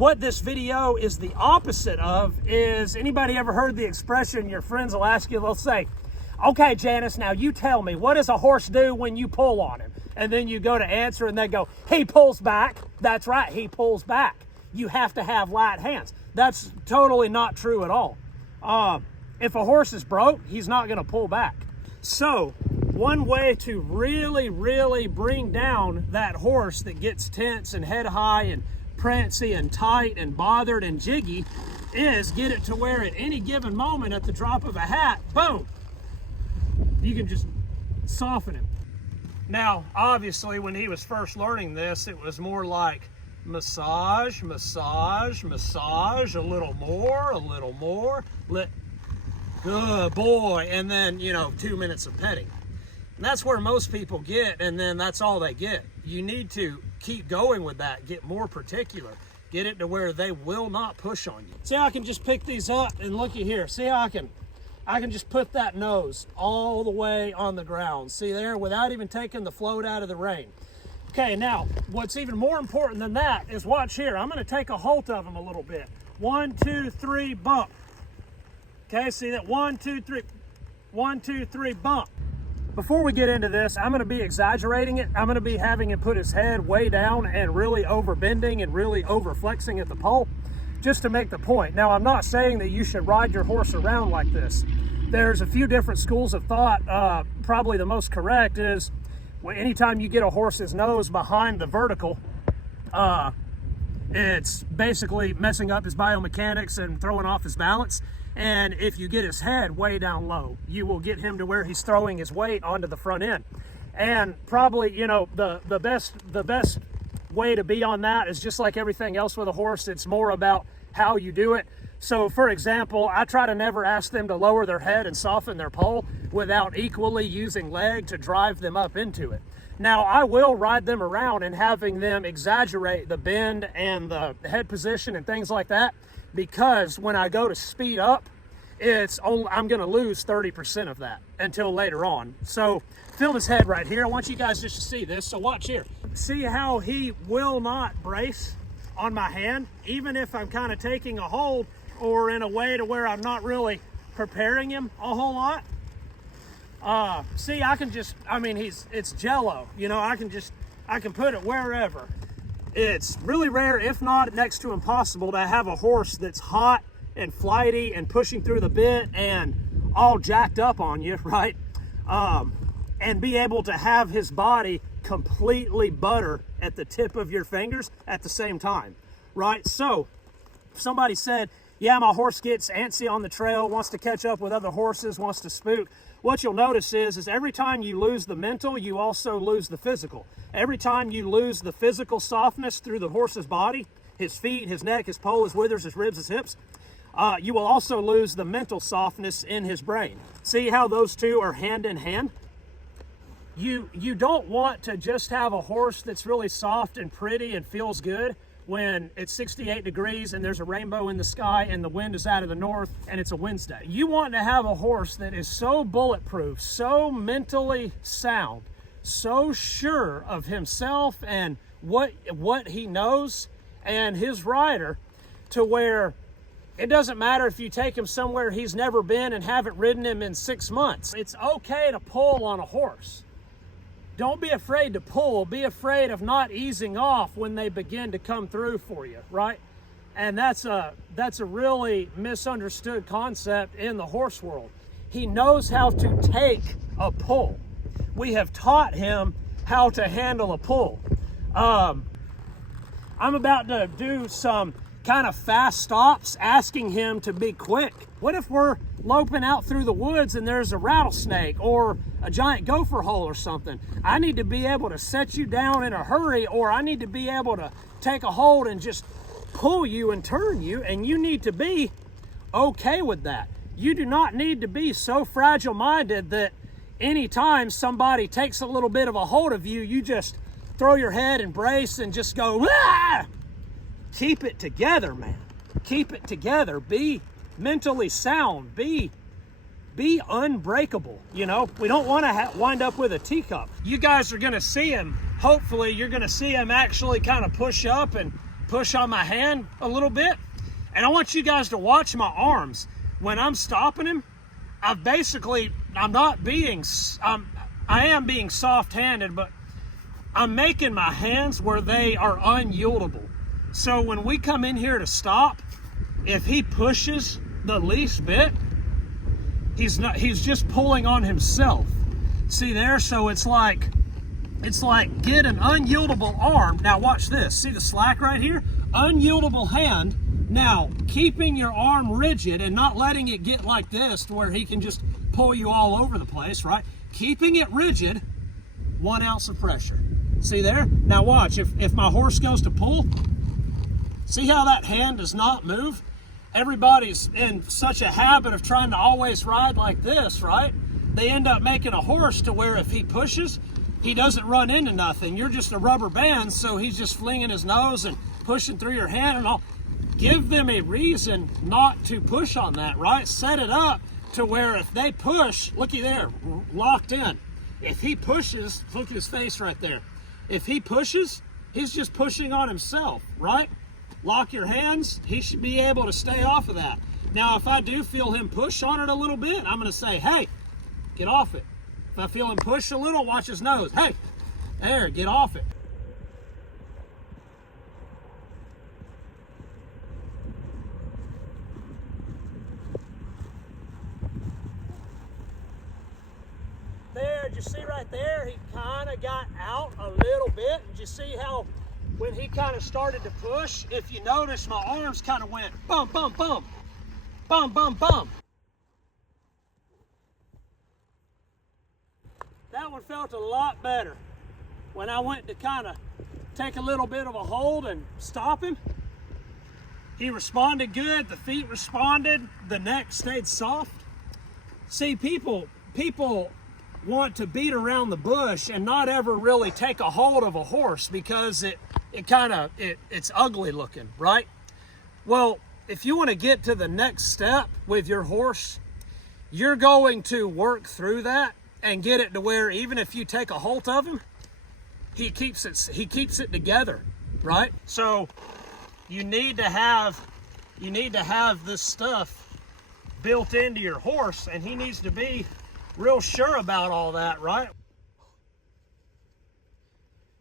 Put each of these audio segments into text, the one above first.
what this video is the opposite of is, anybody ever heard the expression, your friends will ask you, they'll say, okay, Janice, now you tell me, what does a horse do when you pull on him? And then you go to answer and they go, he pulls back. That's right, he pulls back. You have to have light hands. That's totally not true at all. If a horse is broke, he's not gonna pull back. So one way to really bring down that horse that gets tense and head high and prancy and tight and bothered and jiggy is get it to where at any given moment at the drop of a hat, boom, you can just soften him. Now, obviously, when he was first learning this, it was more like massage, massage, massage, a little more, good boy, and then, 2 minutes of petting. And that's where most people get, and then that's all they get. You need to keep going with that, get more particular, get it to where they will not push on you. See how I can just pick these up and looky here. See how I can just put that nose all the way on the ground. See there, without even taking the float out of the rein. Okay, now, what's even more important than that is watch here. I'm gonna take a hold of him a little bit. 1, 2, 3, bump. Okay, see that? 1, 2, 3, 1, 2, 3, bump. Before we get into this, I'm gonna be exaggerating it. I'm gonna be having him put his head way down and really over bending and really over flexing at the pole, just to make the point. Now, I'm not saying that you should ride your horse around like this. There's a few different schools of thought. Probably the most correct is anytime you get a horse's nose behind the vertical, it's basically messing up his biomechanics and throwing off his balance. And if you get his head way down low, you will get him to where he's throwing his weight onto the front end. And probably, the best way to be on that is just like everything else with a horse. It's more about how you do it. So for example, I try to never ask them to lower their head and soften their poll without equally using leg to drive them up into it. Now, I will ride them around and having them exaggerate the bend and the head position and things like that, because when I go to speed up, I'm gonna lose 30% of that until later on. So feel his head right here. I want you guys just to see this, so watch here. See how he will not brace on my hand, even if I'm kind of taking a hold or in a way to where I'm not really preparing him a whole lot. See, it's jello. I can put it wherever. It's really rare, if not next to impossible, to have a horse that's hot and flighty and pushing through the bit and all jacked up on you, right? And be able to have his body completely butter at the tip of your fingers at the same time, right? So somebody said, yeah, my horse gets antsy on the trail, wants to catch up with other horses, wants to spook. What you'll notice is every time you lose the mental, you also lose the physical. Every time you lose the physical softness through the horse's body, his feet, his neck, his poll, his withers, his ribs, his hips, you will also lose the mental softness in his brain. See how those two are hand in hand? You don't want to just have a horse that's really soft and pretty and feels good when it's 68 degrees and there's a rainbow in the sky and the wind is out of the north and it's a Wednesday. You want to have a horse that is so bulletproof, so mentally sound, so sure of himself and what he knows and his rider, to where it doesn't matter if you take him somewhere he's never been and haven't ridden him in 6 months. It's okay to pull on a horse. Don't be afraid to pull. Be afraid of not easing off when they begin to come through for you, right? And that's a really misunderstood concept in the horse world. He knows how to take a pull. We have taught him how to handle a pull. I'm about to do some kind of fast stops, asking him to be quick. What if we're loping out through the woods and there's a rattlesnake or a giant gopher hole or something? I need to be able to set you down in a hurry, or I need to be able to take a hold and just pull you and turn you, and you need to be okay with that. You do not need to be so fragile-minded that anytime somebody takes a little bit of a hold of you, you just throw your head and brace and just go, ah! Keep it together, man. Keep it together. Be mentally sound. Be unbreakable. We don't want to wind up with a teacup. You guys are going to see him. Hopefully, you're going to see him actually kind of push up and push on my hand a little bit. And I want you guys to watch my arms. When I'm stopping him, I am being soft-handed, but I'm making my hands where they are unyieldable. So when we come in here to stop, if he pushes the least bit, he's just pulling on himself. See there? So it's like get an unyieldable arm. Now watch this. See the slack right here? Unyieldable hand. Now, keeping your arm rigid and not letting it get like this to where he can just pull you all over the place, right? Keeping it rigid, 1 ounce of pressure. See there? Now watch, if my horse goes to pull, see how that hand does not move? Everybody's in such a habit of trying to always ride like this, right? They end up making a horse to where if he pushes, he doesn't run into nothing. You're just a rubber band, so he's just flinging his nose and pushing through your hand and all. Give them a reason not to push on that, right? Set it up to where if they push, looky there, locked in. If he pushes, look at his face right there. If he pushes, he's just pushing on himself, right? Lock your hands, he should be able to stay off of that. Now, if I do feel him push on it a little bit, I'm gonna say, hey, get off it. If I feel him push a little, watch his nose. Hey, there, get off it. There, did you see right there? He kind of got out a little bit. Did you see how when he kind of started to push, if you notice, my arms kind of went bum, bum, bum, bum, bum, bum. That one felt a lot better. When I went to kind of take a little bit of a hold and stop him, he responded good, the feet responded, the neck stayed soft. See, people want to beat around the bush and not ever really take a hold of a horse because it's ugly looking, right? Well, if you want to get to the next step with your horse, you're going to work through that and get it to where even if you take a hold of him, he keeps it together, right? So you need to have this stuff built into your horse, and he needs to be real sure about all that, right?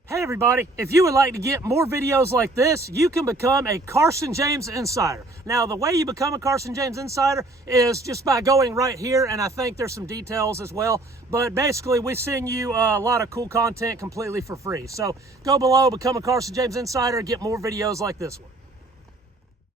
Hey everybody, if you would like to get more videos like this, you can become a Carson James Insider. Now, the way you become a Carson James Insider is just by going right here, and I think there's some details as well. But basically, we send you a lot of cool content completely for free. So go below, become a Carson James Insider, get more videos like this one.